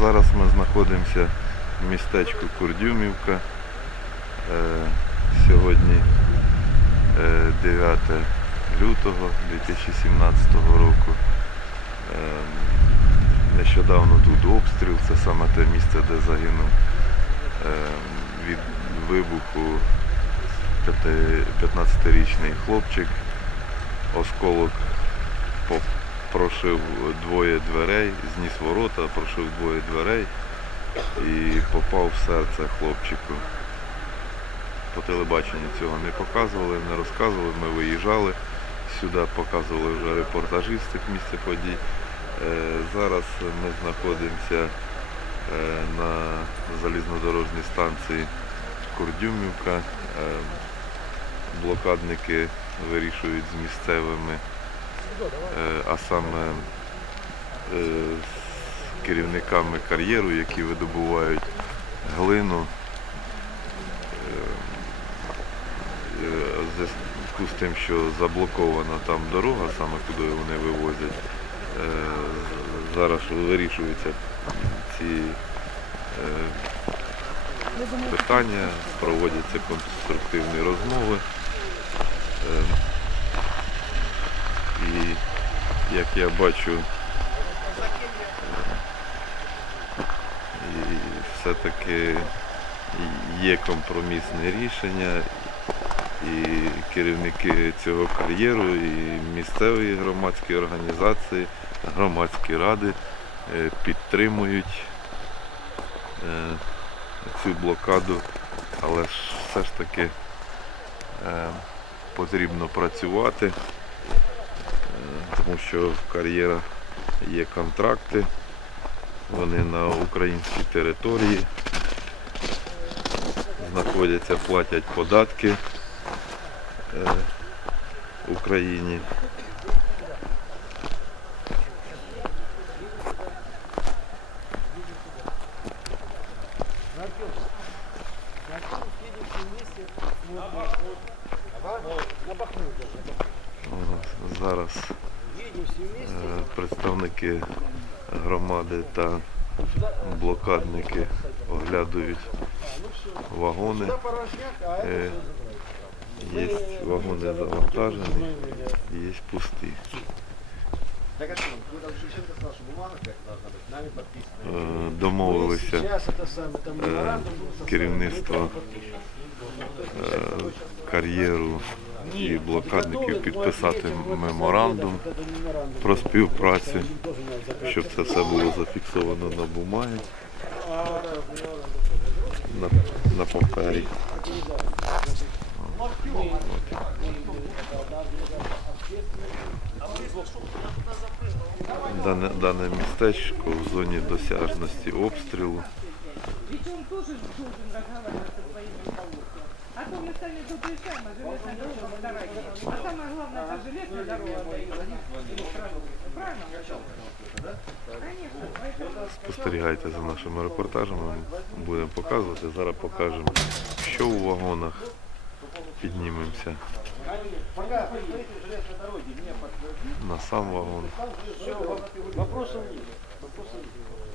Зараз ми знаходимося в містечку Курдюмівка. Е, Сьогодні е, 9 лютого 2017 року. Е, Нещодавно тут обстріл, це саме те місце, де загинув е, від вибуху 15-річний хлопчик. Осколок по- прошив двоє дверей, зніс ворота, прошив двоє дверей і попав в серце хлопчику. По телебаченню цього не показували, не розказували. Ми виїжджали сюди, показували вже репортажі з цих місць подій. Е, Зараз ми знаходимося е, на залізнодорожній станції Курдюмівка. Е, Блокадники вирішують з місцевими, а саме е, з керівниками кар'єру, які видобувають глину. Е, зв'язку з тим, що заблокована там дорога, саме куди вони вивозять, е, зараз вирішуються ці е, питання, проводяться конструктивні розмови. Е, І як я бачу, е, все-таки є компромісне рішення, і керівники цього кар'єру, і місцевої громадської організації, громадські ради е, підтримують е, цю блокаду, але все ж таки потрібно працювати, тому що в кар'єра є контракти, вони на українській території знаходяться, платять податки е, Україні. Зараз представники громади та блокадники оглядують вагони. Е, Є вагони завантажені, є пусті. Так а что, вы там Шевченко сказал, что бумага как должна быть, нами подписана. Е, Домовилися Сейчас это самое, там е, меморандум был составлен, керівництво мы там подпишем. е, кар'єру і блокадників підписати меморандум про співпрацю, щоб це все було зафіксовано на бумагі, на, на папері. Дане, дане містечко в зоні досяжності обстрілу. Ведь он тоже должен разговаривать А то мы сами тут решаем, а железная дорога дорогая. А самое главное, это железная дорога дает. Правильно? Конечно. Поэтому Спостерігайте за нашими репортажами, будемо показувати. Зараз покажемо, що у вагонах. Піднімемося Пока представитель железной дороги не подтвердит, на сам вагон. все, вопросов нет. Вопросов нет.